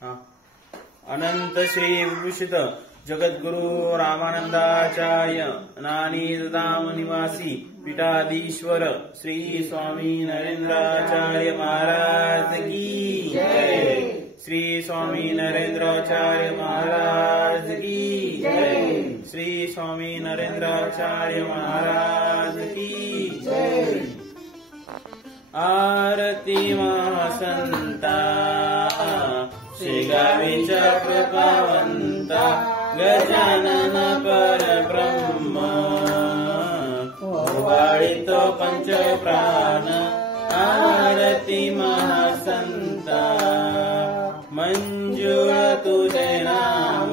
अनंत श्री विभूषित जगद्गुरु रामानंदाचार्य नानीधाम निवासी पीठाधीश्वर श्री स्वामी नरेंद्राचार्य महाराज की जय। श्री स्वामी नरेंद्राचार्य महाराज की जय। श्री स्वामी नरेंद्राचार्य महाराज की जय। आरती महासंता शेगावीच्या कृपावंता गजानन परब्रह्म ओवाळितो पंचप्राण। आरती महासंता मंजूळ तुझे नाम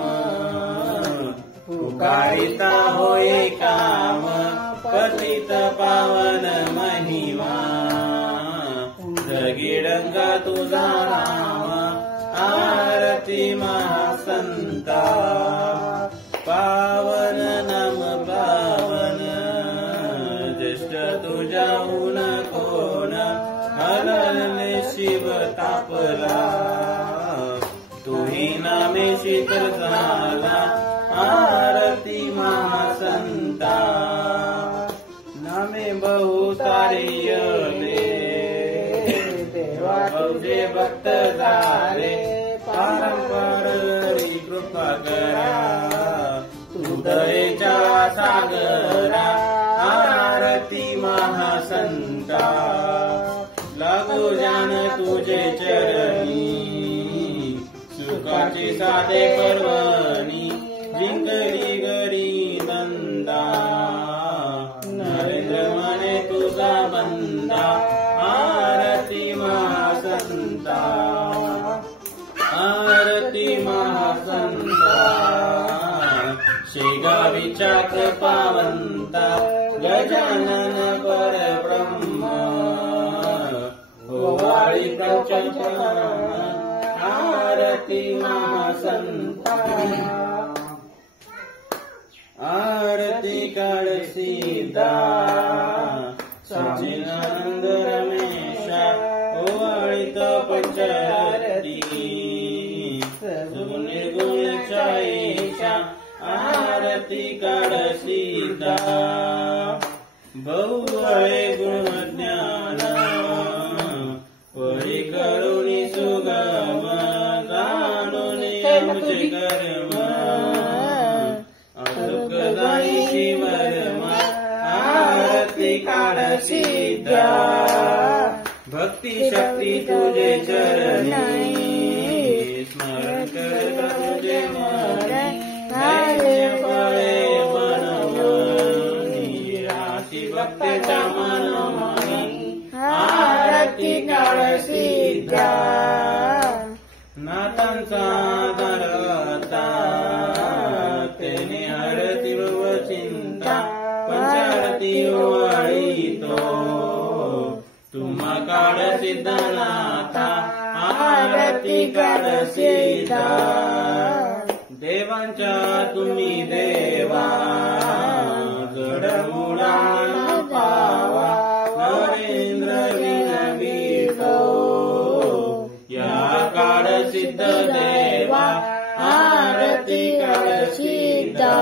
पुकारिता होय काम। पतित पावन महिमा जगीडंगा तुझा नाम। आरती महासंता पावन नाम पावन ज्येष्ठ तुझ्याहून कोण हरले शिव तापला। तुही नामे शीतल झाला। आरती महासंता नामे बहुतारियले बहुजे भक्त झाले। पारंपर कृपा करा तू दयेच्या सागरा। आरती महासंता लागू जान तुझे चरणी सुखाची साधे पर्वणी। जिंकली गरी नंदा नरेंद्र मने तुझा बंदा। आरती महासंता आरती महासंता शेगावीच्या कृपावंता गजानन परब्रह्म ओवाळी पंचप्राण। आरती महासंता आरती काळ सीता सच्चिदानंद रमेशा ओवाळित पंचारती निर्गुण चाईशा। आरती काळ सीता बहुवळे गुणज्ञान परी करुणी सुगम जाणून आमचे कर्म असुखदायी शिवरम। आरती काळ सीता भक्ती शक्ती तुझे चरणी स्मरण करता तुझे मनी। फळे मनमनी राशी भक्तीचा मनमनी। आरती काळ सीता नाथांचा धरता तेने हरती व चिंता। पंचारती ओवाळितो तुम्हा काळ सिद्धनाथा। आरती काळ सीता देवांच्या तुम्ही देवा जडमुळा पावा। नरेंद्र विनवितो या काळ सिद्ध देवा। आरती काळ सीता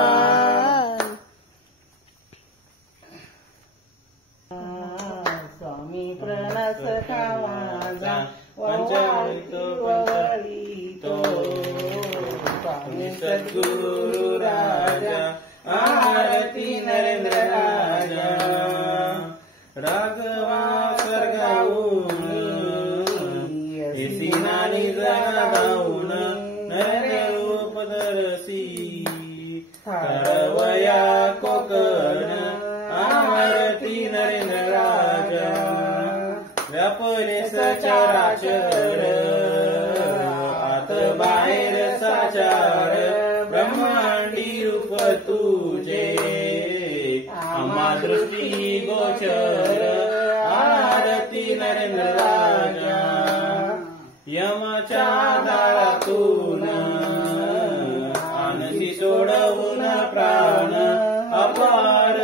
स्वामी प्रणस कावाजा पंचारितो पंचारितो स्वामी सद्गुरु राजा। आरती नरेंद्र राजा राघवा स्वर्गाहून येसी नानी जगाहून नरेंद्र रूप दरसी हरवया कोकण। आरती नरेंद्र राजा व्यापले सचराचर आत बाहेर साचार। ब्रह्मांडी रूप तुझे आम्हा दृष्टी गोचर। आरती नरेंद्र राजा यमाच्या दारातून आणसी सोडवून प्राण। अपार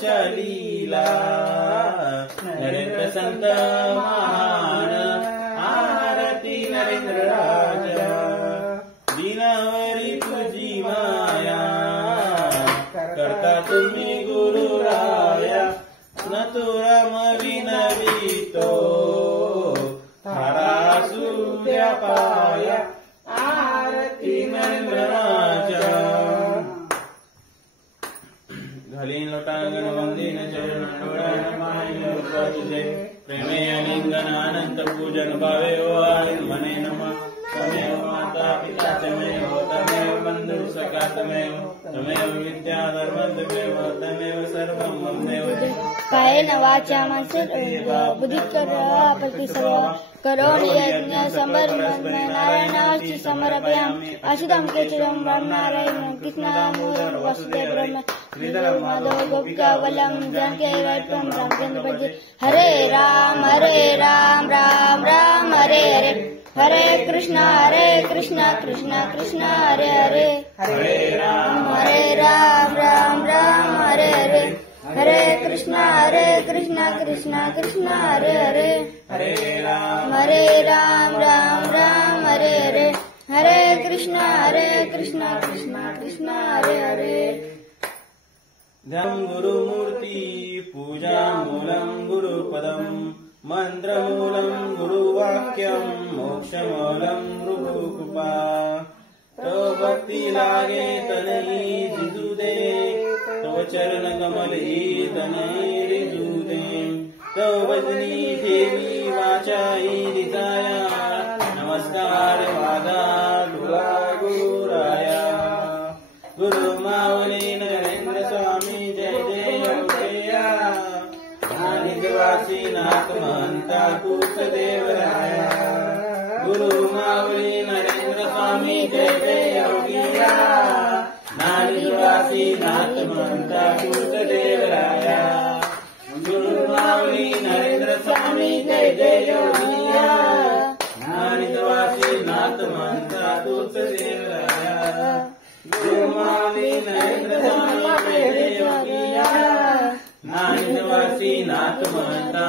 शलीला नरेंद्र संत महान। आरती नरेंद्र राजा मनावरी तुझी माया करता तुम्ही गुरुराया न तुरा विनवितो थारा सूर्या पाया आरती नंद्रमाच्या घालीन लोटांगण वंदीन चरण डोळ्यान माय तुझे प्रेमे अलिंगन अनंत पूजन भावे ओ आलिंग मने नमः तमेव माता पिता तमेव तमेव बंधु सखा तमेव विद्या धर्म तमेव सर्वं ममेव कायेन वाचा मनसेन बुद्धित आपत्ति सर्व करोमि यज्ञ समर्पण नारायणार्चि समर्पयामि अशुद्धं केशवं ब्रह्मनारायणं कृष्णामूलं वसुदेव ब्रह्म श्रीधरं माधव गोपिका वल्लभं जानकीरायं रामचन्द्र भजे हरे राम राम राम हरे हरे हरे कृष्णा कृष्णा कृष्णा हरे हरे हरे राम राम हरे हरे हरे कृष्णा कृष्णा कृष्णा हरे हरे हरे राम राम हरे हरे हरे कृष्णा कृष्णा कृष्णा हरे हरे ध्यानं गुरुमूर्ति पूजा मूलं गुरुपदम् मंत्रमूलं गुरुवाक्यं मोक्षमूलं गुरुकृपा तो भक्ति लागे तनहि जिजुदे तो चरण कमल ही तनहि रिजुदे तो भजनी देवी वाचाई रिताया नमस्कार वादा दुआ गुरुराया गुरु मावली नरेंद्र स्वामी जय जय योगेया निवासी नाथ महंता कुश देवराया गुरु मावली नरेंद्र स्वामी जय जय योगिया निवासी नाथ महंता कुश देवराया गुरु मावली नरेंद्र स्वामी जय जय योगिया निवासी नाथ महंता कुश देवराया गुरु मावली नरेंद्र स्वामी जय जय योगिया निवासी नाथ महंता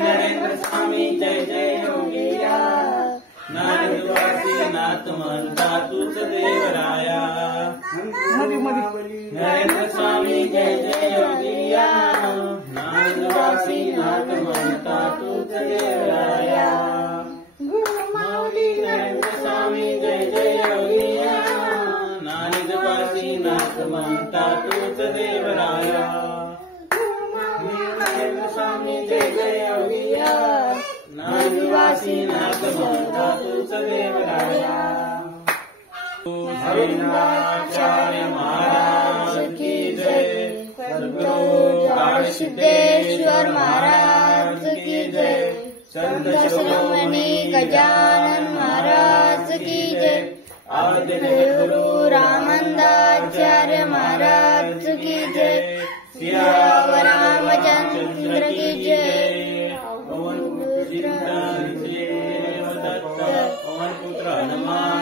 नरेंद्र स्वामी जय जय योगिया निवासी नाथ महंता तुझ देवराया नरेंद्र स्वामी जय जय योगिया निवासी नाथ महंता तुझ देवराया नरेंद्र स्वामी जय जय योगिया निवासी नाथ महंता तुझ देवराया नरेंद्र स्वामी जय जय योगिया निवासी नाथ महंता तुझ देवराया श्रीनाथाचार्य महाराज की जय सद्गुरु काल सिद्धेश्वर महाराज की जय संत शिरोमणि गजानन महाराज की जय आदि गुरु रामदाचार्य महाराज की जय सियावर रामचंद्र की जय पवन पुत्र हनुमान